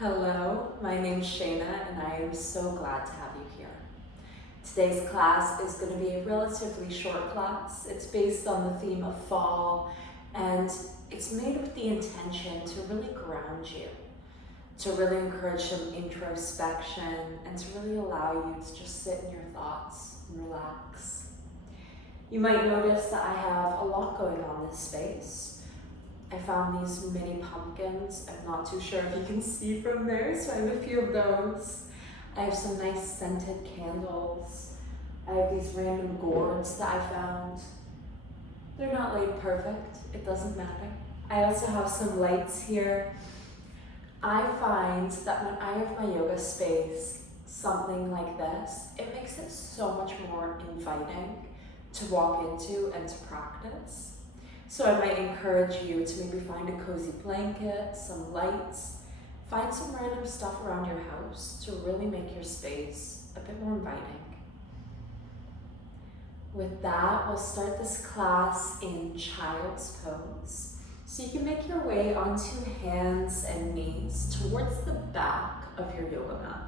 Hello, my name's Shaina and I am so glad to have you here. Today's class is going to be a relatively short class. It's based on the theme of fall and it's made with the intention to really ground you, to really encourage some introspection and to really allow you to just sit in your thoughts and relax. You might notice that I have a lot going on in this space. I found these mini pumpkins. I'm not too sure if you can see from there, so I have a few of those. I have some nice scented candles. I have these random gourds that I found. They're not laid perfect, it doesn't matter. I also have some lights here. I find that when I have my yoga space, something like this, it makes it so much more inviting to walk into and to practice. So I might encourage you to maybe find a cozy blanket, some lights, find some random stuff around your house to really make your space a bit more inviting. With that, we'll start this class in child's pose. So you can make your way onto hands and knees towards the back of your yoga mat.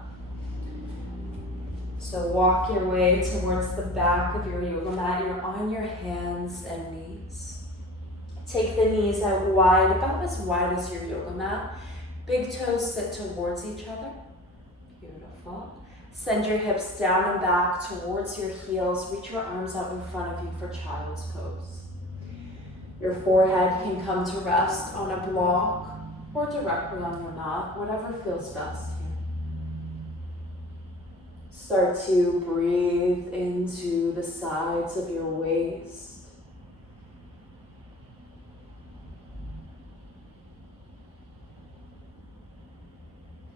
So walk your way towards the back of your yoga mat. You're on your hands and knees. Take the knees out wide, about as wide as your yoga mat. Big toes sit towards each other. Beautiful. Send your hips down and back towards your heels. Reach your arms out in front of you for child's pose. Your forehead can come to rest on a block or directly on your mat, whatever feels best here. Start to breathe into the sides of your waist.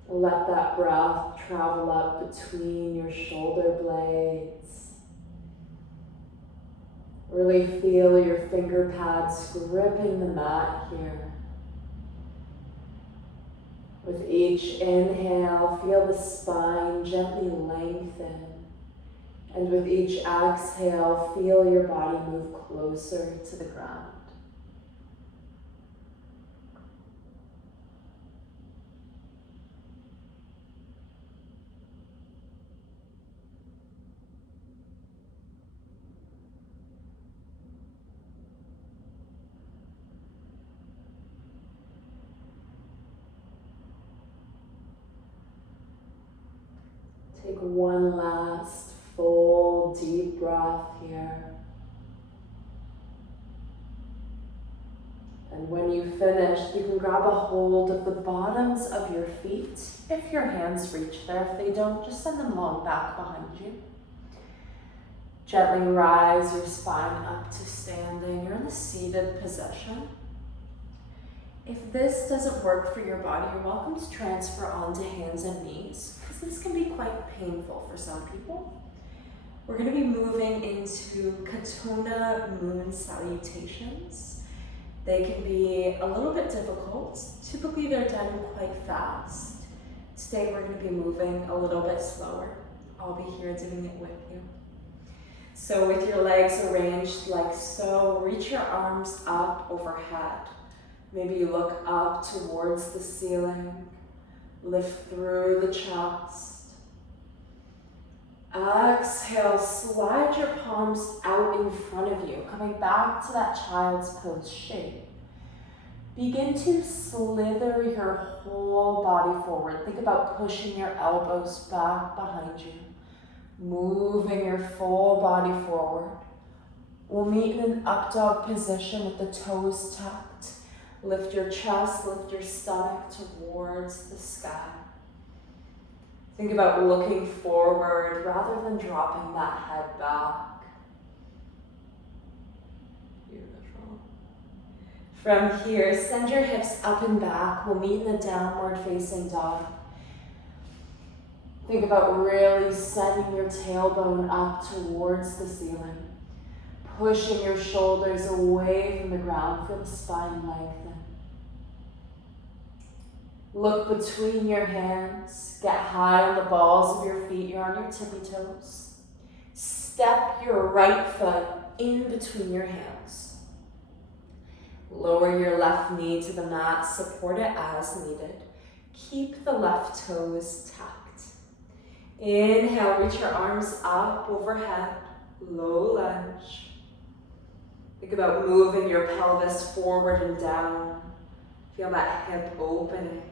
Let that breath travel up between your shoulder blades. Really feel your finger pads gripping the mat here. With each inhale, feel the spine gently lengthen. And with each exhale, feel your body move closer to the ground. Take one last full deep breath here. And when you finish, you can grab a hold of the bottoms of your feet. If your hands reach there, if they don't, just send them long back behind you. Gently rise your spine up to standing. You're in a seated position. If this doesn't work for your body, you're welcome to transfer onto hands and knees, because this can be quite painful for some people. We're going to be moving into Katona moon salutations. They can be a little bit difficult. Typically they're done quite fast. Today we're going to be moving a little bit slower. I'll be here doing it with you. So with your legs arranged like so, reach your arms up overhead. Maybe you look up towards the ceiling, lift through the chest. Exhale, slide your palms out in front of you, coming back to that child's pose shape. Begin to slither your whole body forward. Think about pushing your elbows back behind you, moving your full body forward. We'll meet in an up dog position with the toes tucked. Lift your chest, lift your stomach towards the sky. Think about looking forward rather than dropping that head back. Beautiful. From here, send your hips up and back. We'll meet in the downward facing dog. Think about really sending your tailbone up towards the ceiling. Pushing your shoulders away from the ground. Feel the spine lengthen. Look between your hands. Get high on the balls of your feet. You're on your tippy toes. Step your right foot in between your hands. Lower your left knee to the mat. Support it as needed. Keep the left toes tucked. Inhale, reach your arms up overhead, low lunge. Think about moving your pelvis forward and down. Feel that hip opening.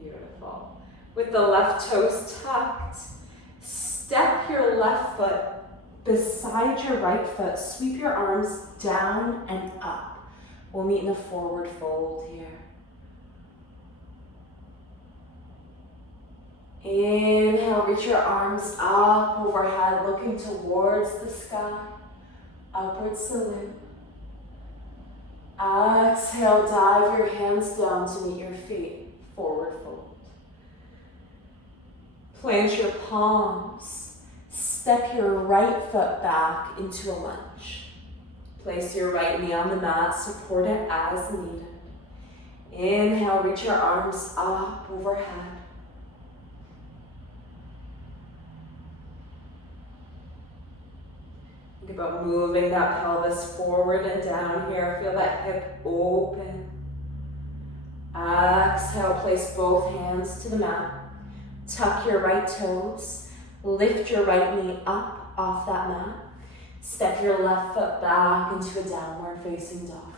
Beautiful. With the left toes tucked, step your left foot beside your right foot. Sweep your arms down and up. We'll meet in a forward fold here. Inhale, reach your arms up overhead, looking towards the sky. Upward salute. Exhale, dive your hands down to meet your feet. Forward fold. Plant your palms. Step your right foot back into a lunge. Place your right knee on the mat, support it as needed. Inhale, reach your arms up overhead. Think about moving that pelvis forward and down here. Feel that hip open. Exhale, place both hands to the mat. Tuck your right toes. Lift your right knee up off that mat. Step your left foot back into a downward facing dog.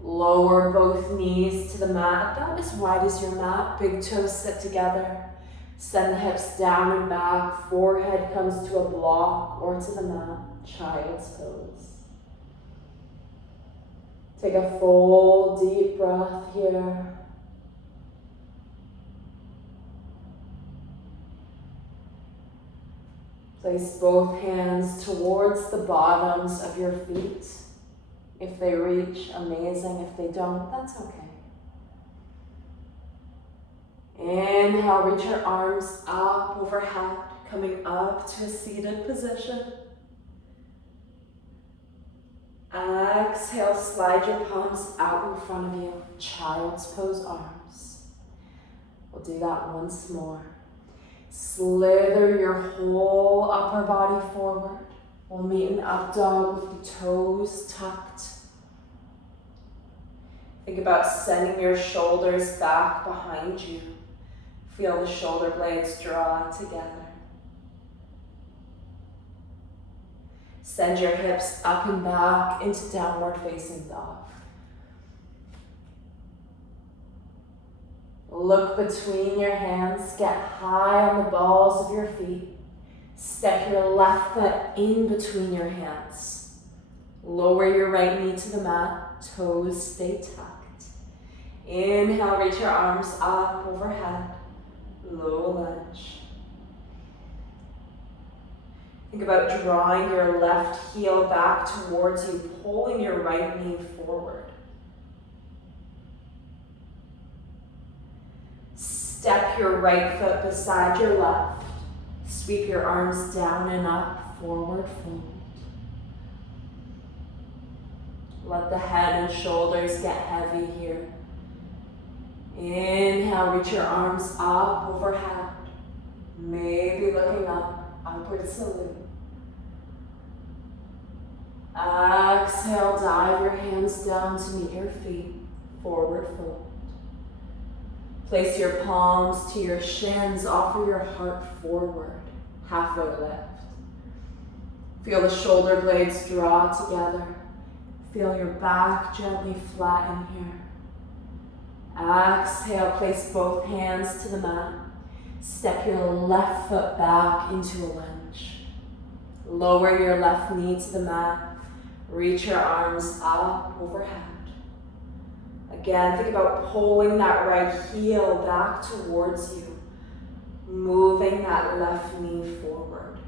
Lower both knees to the mat, about as wide as your mat. Big toes sit together. Send the hips down and back. Forehead comes to a block or to the mat. Child's pose. Take a full deep breath here. Place both hands towards the bottoms of your feet. If they reach, amazing. If they don't, that's okay. Inhale, reach your arms up overhead, coming up to a seated position. Exhale, slide your palms out in front of you. Child's pose arms. We'll do that once more. Slither your whole upper body forward. We'll meet in up dog with the toes tucked. Think about sending your shoulders back behind you. Feel the shoulder blades draw together. Send your hips up and back into downward facing dog. Look between your hands, get high on the balls of your feet. Step your left foot in between your hands. Lower your right knee to the mat, toes stay tucked. Inhale, reach your arms up overhead, low lunge. Think about drawing your left heel back towards you, pulling your right knee forward. Step your right foot beside your left. Sweep your arms down and up, forward fold. Let the head and shoulders get heavy here. Inhale, reach your arms up overhead. Maybe looking up, upward salute. Exhale, dive your hands down to meet your feet, forward fold. Place your palms to your shins, offer your heart forward, halfway lift. Feel the shoulder blades draw together. Feel your back gently flatten here. Exhale, place both hands to the mat. Step your left foot back into a lunge. Lower your left knee to the mat. Reach your arms up overhead. Again, think about pulling that right heel back towards you, moving that left knee forward.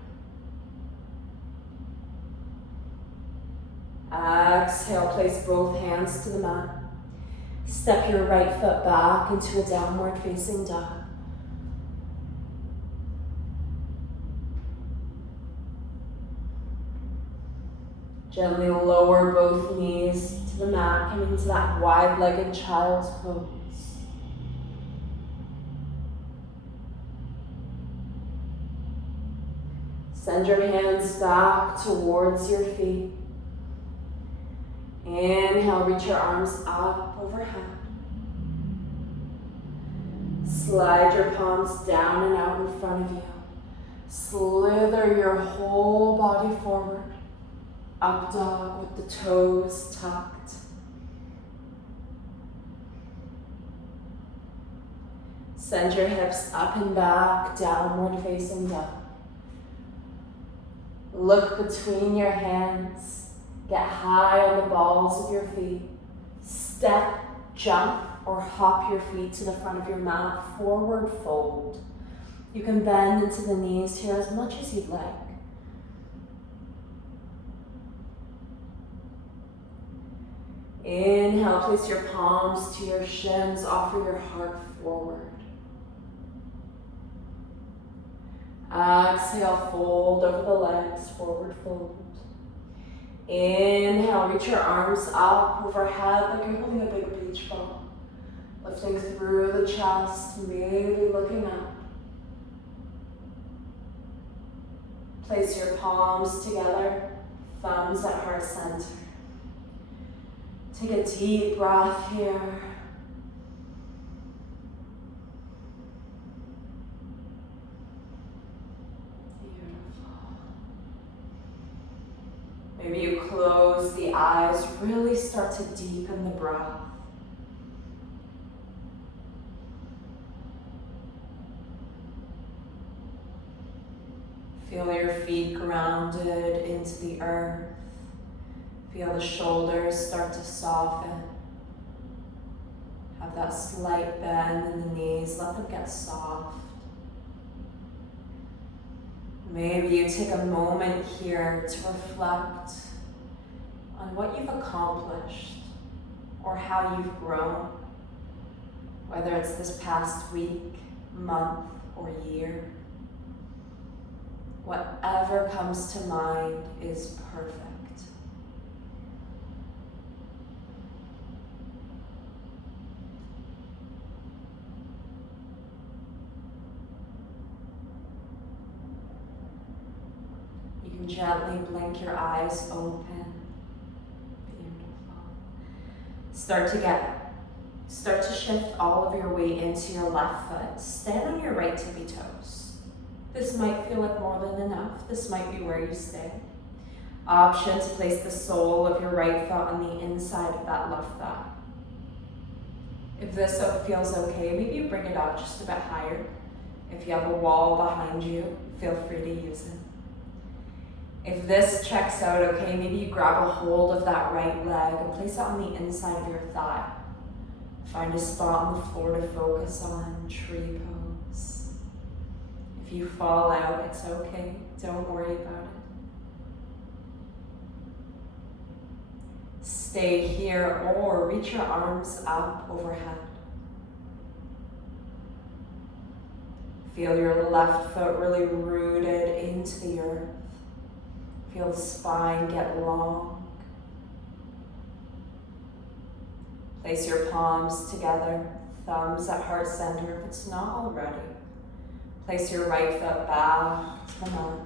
Exhale, place both hands to the mat. Step your right foot back into a downward facing dog. Gently lower both knees to the mat, coming into that wide-legged child's pose. Send your hands back towards your feet. Inhale, reach your arms up overhead. Slide your palms down and out in front of you. Slither your whole body forward. Up dog with the toes tucked. Send your hips up and back, downward facing dog. Look between your hands. Get high on the balls of your feet. Step, jump, or hop your feet to the front of your mat. Forward fold. You can bend into the knees here as much as you'd like. Inhale, place your palms to your shins. Offer your heart forward. Exhale, fold over the legs, forward fold. Inhale, reach your arms up overhead like you're holding a big beach ball. Lifting through the chest, maybe looking up. Place your palms together, thumbs at heart center. Take a deep breath here. Maybe you close the eyes, really start to deepen the breath. Feel your feet grounded into the earth. Feel the shoulders start to soften. Have that slight bend in the knees, let them get soft. Maybe you take a moment here to reflect on what you've accomplished or how you've grown, whether it's this past week, month, or year. Whatever comes to mind is perfect. Gently blink your eyes open. Beautiful. Start to shift all of your weight into your left foot. Stand on your right tippy toes. This might feel like more than enough. This might be where you stay. Option to place the sole of your right foot on the inside of that left thigh. If this feels okay, maybe you bring it up just a bit higher. If you have a wall behind you, feel free to use it. If this checks out okay, maybe you grab a hold of that right leg and place it on the inside of your thigh. Find a spot on the floor to focus on, tree pose. If you fall out, it's okay. Don't worry about it. Stay here or reach your arms up overhead. Feel your left foot really rooted into the earth. Feel the spine get long. Place your palms together, thumbs at heart center if it's not already. Place your right foot back to the mat.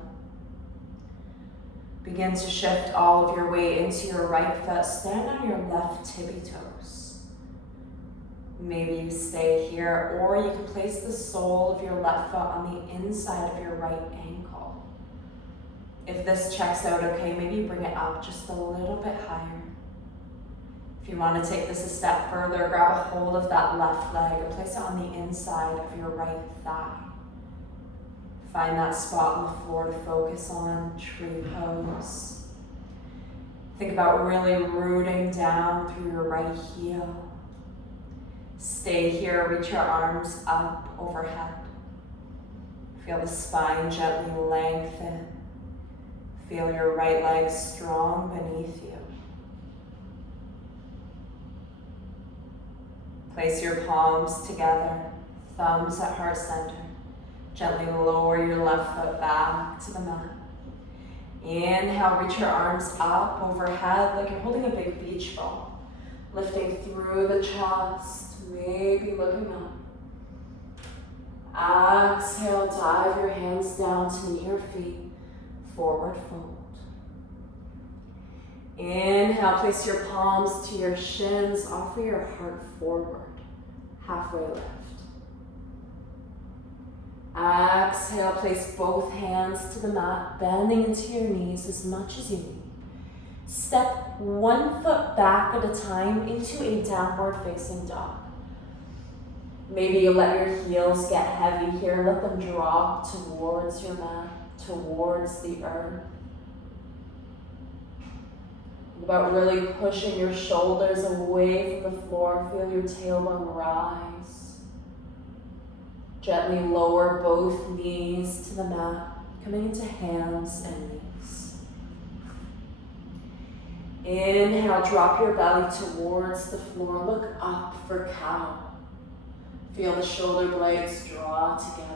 Begin to shift all of your weight into your right foot. Stand on your left tippy toes. Maybe you stay here, or you can place the sole of your left foot on the inside of your right ankle. If this checks out okay, maybe you bring it up just a little bit higher. If you want to take this a step further, grab a hold of that left leg and place it on the inside of your right thigh. Find that spot on the floor to focus on, tree pose. Think about really rooting down through your right heel. Stay here, reach your arms up overhead. Feel the spine gently lengthen. Feel your right leg strong beneath you. Place your palms together, thumbs at heart center. Gently lower your left foot back to the mat. Inhale, reach your arms up overhead like you're holding a big beach ball. Lifting through the chest, maybe looking up. Exhale, dive your hands down to meet your feet. Forward fold. Inhale, place your palms to your shins, offer your heart forward, halfway lift. Exhale, place both hands to the mat, bending into your knees as much as you need. Step one foot back at a time into a downward facing dog. Maybe you let your heels get heavy here, let them drop towards your mat, towards the earth. About really pushing your shoulders away from the floor, feel your tailbone rise. Gently lower both knees to the mat, coming into hands and knees. Inhale, drop your belly towards the floor, look up for cow. Feel the shoulder blades draw together.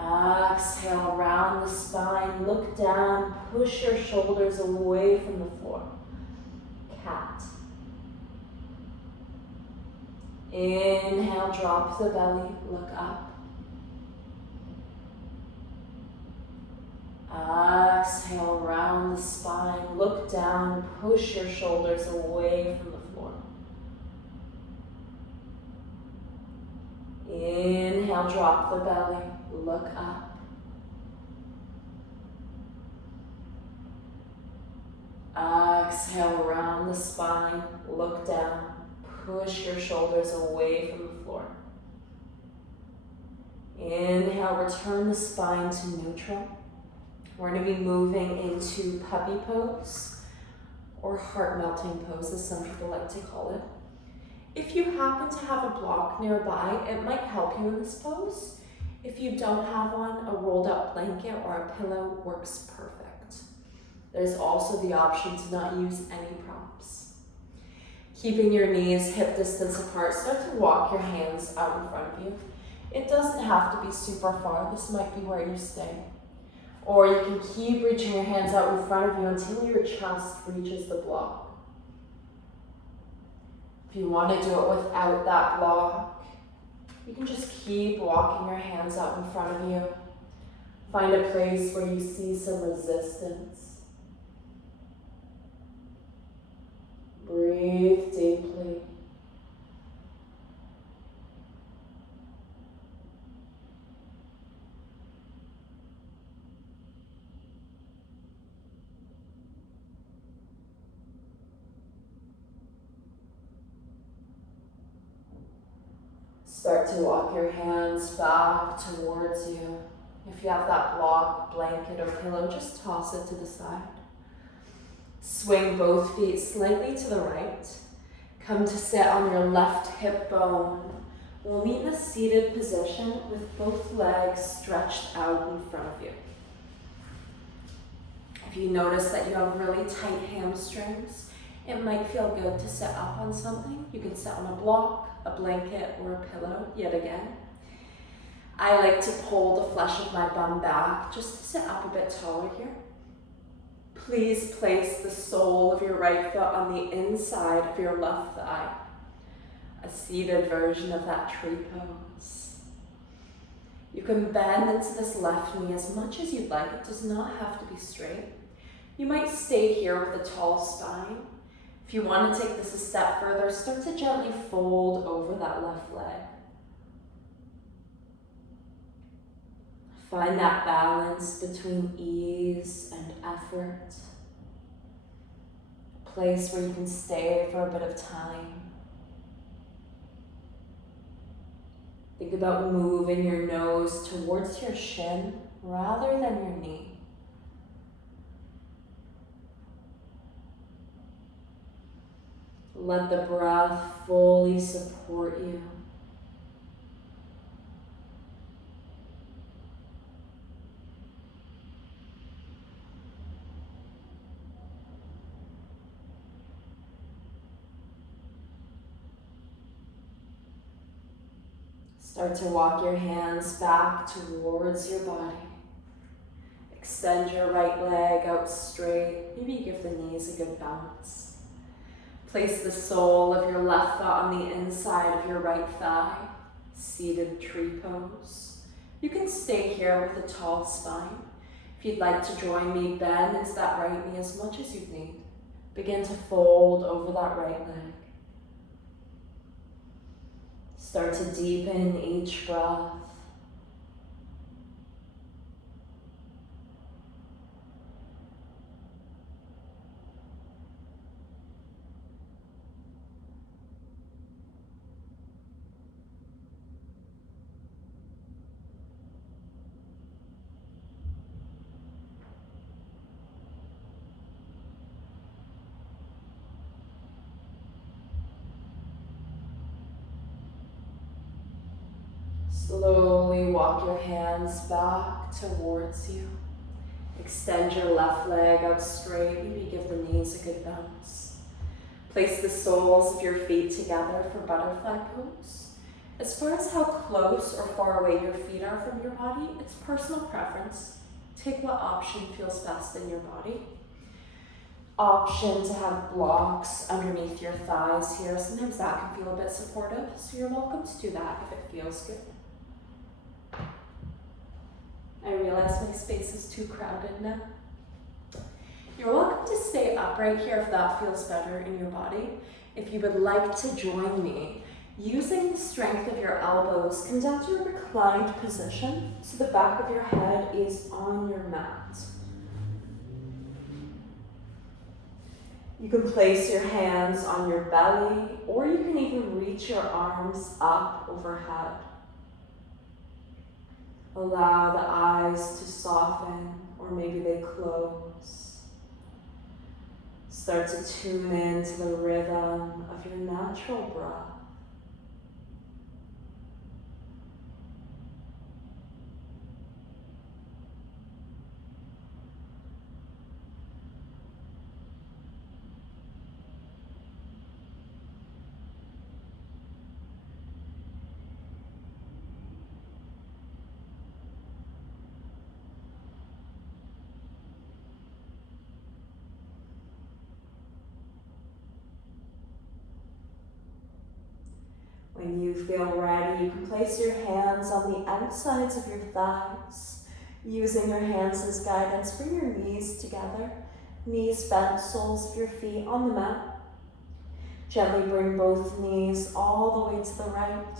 Exhale, round the spine, look down, push your shoulders away from the floor. Cat. Inhale, drop the belly, look up. Exhale, round the spine, look down, push your shoulders away from the floor. Inhale, drop the belly, look up. Exhale, round the spine, look down, push your shoulders away from the floor. Inhale, return the spine to neutral. We're going to be moving into puppy pose, or heart melting pose as some people like to call it. If you happen to have a block nearby, it might help you in this pose. If you don't have one, a rolled up blanket or a pillow works perfect. There's also the option to not use any props. Keeping your knees hip distance apart, start to walk your hands out in front of you. It doesn't have to be super far. This might be where you stay. Or you can keep reaching your hands out in front of you until your chest reaches the block. If you want to do it without that block, you can just keep walking your hands out in front of you. Find a place where you see some resistance. Breathe deeply. Start to walk your hands back towards you. If you have that block, blanket, or pillow, just toss it to the side. Swing both feet slightly to the right. Come to sit on your left hip bone. We'll meet in a seated position with both legs stretched out in front of you. If you notice that you have really tight hamstrings, it might feel good to sit up on something. You can sit on a block, a blanket, or a pillow, yet again. I like to pull the flesh of my bum back just to sit up a bit taller here. Please place the sole of your right foot on the inside of your left thigh. A seated version of that tree pose. You can bend into this left knee as much as you'd like. It does not have to be straight. You might stay here with a tall spine. If you want to take this a step further, start to gently fold over that left leg. Find that balance between ease and effort. A place where you can stay for a bit of time. Think about moving your nose towards your shin rather than your knee. Let the breath fully support you. Start to walk your hands back towards your body. Extend your right leg out straight. Maybe give the knees a good bounce. Place the sole of your left foot on the inside of your right thigh. Seated tree pose. You can stay here with a tall spine. If you'd like to join me, bend into that right knee as much as you need. Begin to fold over that right leg. Start to deepen each breath. Slowly walk your hands back towards you. Extend your left leg out straight. Maybe give the knees a good bounce. Place the soles of your feet together for butterfly pose. As far as how close or far away your feet are from your body, it's personal preference. Take what option feels best in your body. Option to have blocks underneath your thighs here. Sometimes that can feel a bit supportive, so you're welcome to do that if it feels good. I realize my space is too crowded now. You're welcome to stay upright here if that feels better in your body. If you would like to join me, using the strength of your elbows, come down to a reclined position so the back of your head is on your mat. You can place your hands on your belly, or you can even reach your arms up overhead. Allow the eyes to soften, or maybe they close. Start to tune into the rhythm of your natural breath. When you feel ready, you can place your hands on the outsides of your thighs. Using your hands as guidance, bring your knees together. Knees bent, soles of your feet on the mat. Gently bring both knees all the way to the right.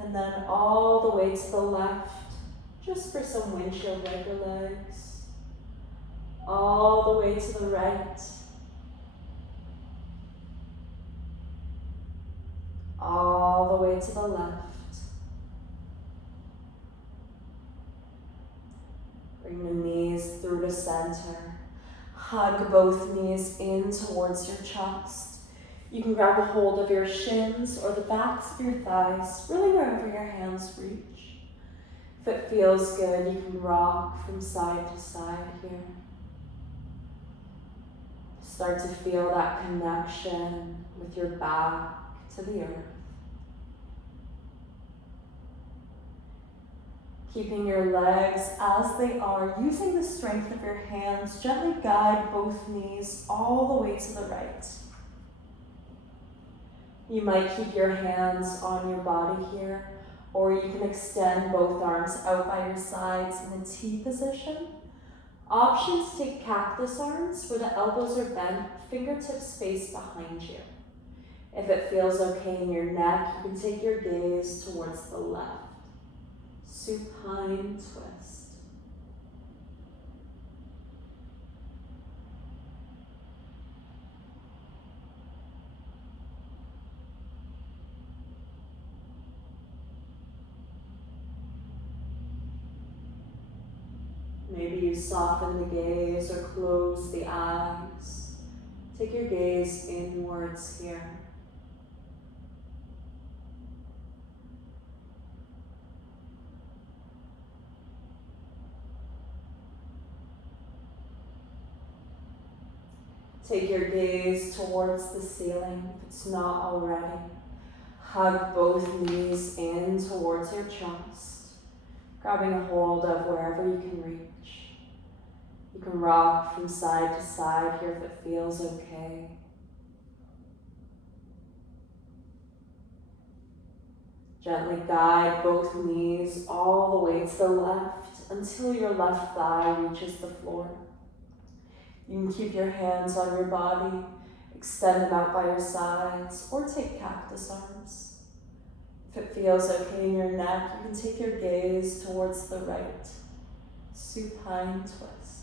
And then all the way to the left, just for some windshield wiper legs. All the way to the right. All the way to the left. Bring the knees through to center. Hug both knees in towards your chest. You can grab a hold of your shins or the backs of your thighs, really wherever your hands reach. If it feels good, you can rock from side to side here. Start to feel that connection with your back to the earth. Keeping your legs as they are, using the strength of your hands, gently guide both knees all the way to the right. You might keep your hands on your body here, or you can extend both arms out by your sides in a T position. Options: take cactus arms where the elbows are bent, fingertips face behind you. If it feels okay in your neck, you can take your gaze towards the left. Supine twist. Maybe you soften the gaze or close the eyes. Take your gaze inwards here. Take your gaze towards the ceiling if it's not already. Hug both knees in towards your chest, grabbing a hold of wherever you can reach. You can rock from side to side here if it feels okay. Gently guide both knees all the way to the left until your left thigh reaches the floor. You can keep your hands on your body, extend them out by your sides, or take cactus arms. If it feels okay in your neck, you can take your gaze towards the right. Supine twist.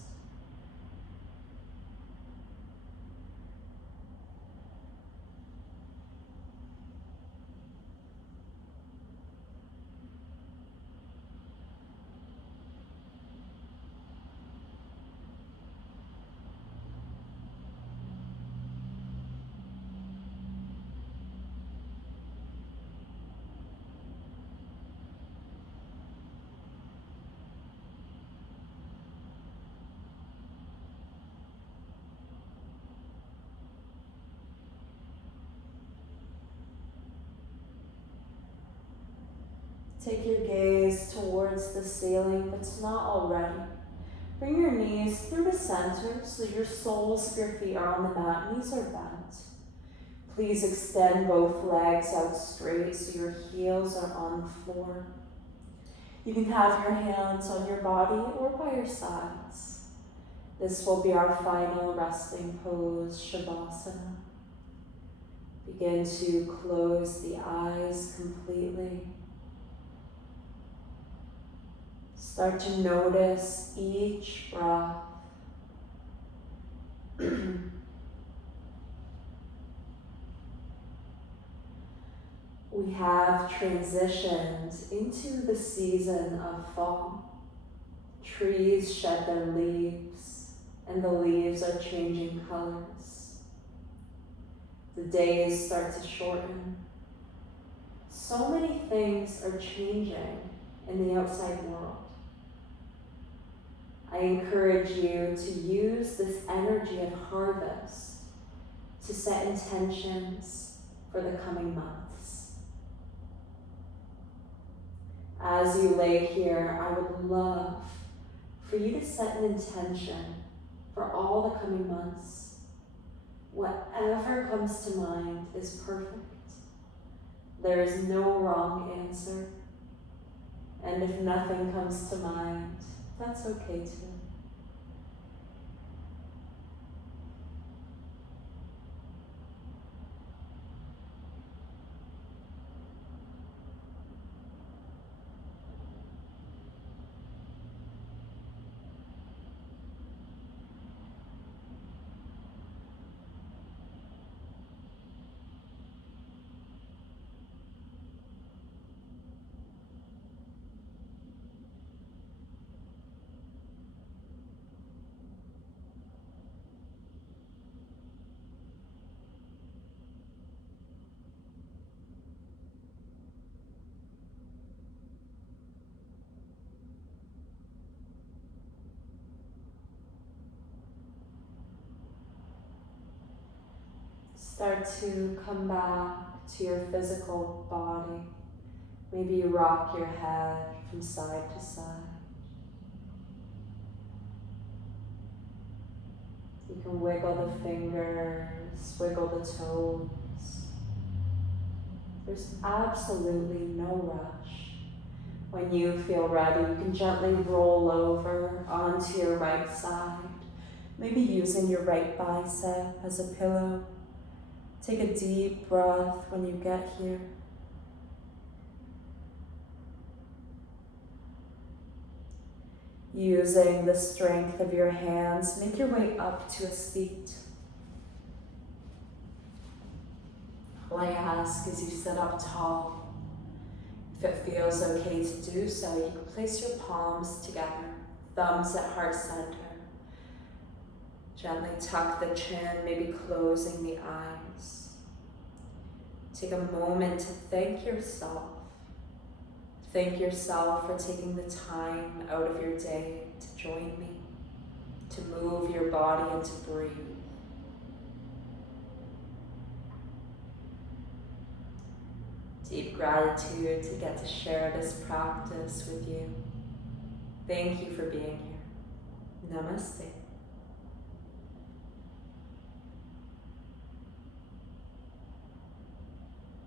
Take your gaze towards the ceiling if it's not already. Bring your knees through the center so your soles of your feet are on the mat, knees are bent. Please extend both legs out straight so your heels are on the floor. You can have your hands on your body or by your sides. This will be our final resting pose, Shavasana. Begin to close the eyes completely. Start to notice each breath. We have transitioned into the season of fall. Trees shed their leaves, and the leaves are changing colors. The days start to shorten. So many things are changing in the outside world. I encourage you to use this energy of harvest to set intentions for the coming months. As you lay here, I would love for you to set an intention for all the coming months. Whatever comes to mind is perfect. There is no wrong answer. And if nothing comes to mind, that's okay too. Start to come back to your physical body. Maybe you rock your head from side to side. You can wiggle the fingers, wiggle the toes. There's absolutely no rush. When you feel ready, you can gently roll over onto your right side, maybe using your right bicep as a pillow. Take a deep breath when you get here. Using the strength of your hands, make your way up to a seat. All I ask is you sit up tall. If it feels okay to do so, you can place your palms together, thumbs at heart center. Gently tuck the chin, maybe closing the eyes. Take a moment to thank yourself. Thank yourself for taking the time out of your day to join me, to move your body and to breathe. Deep gratitude to get to share this practice with you. Thank you for being here. Namaste.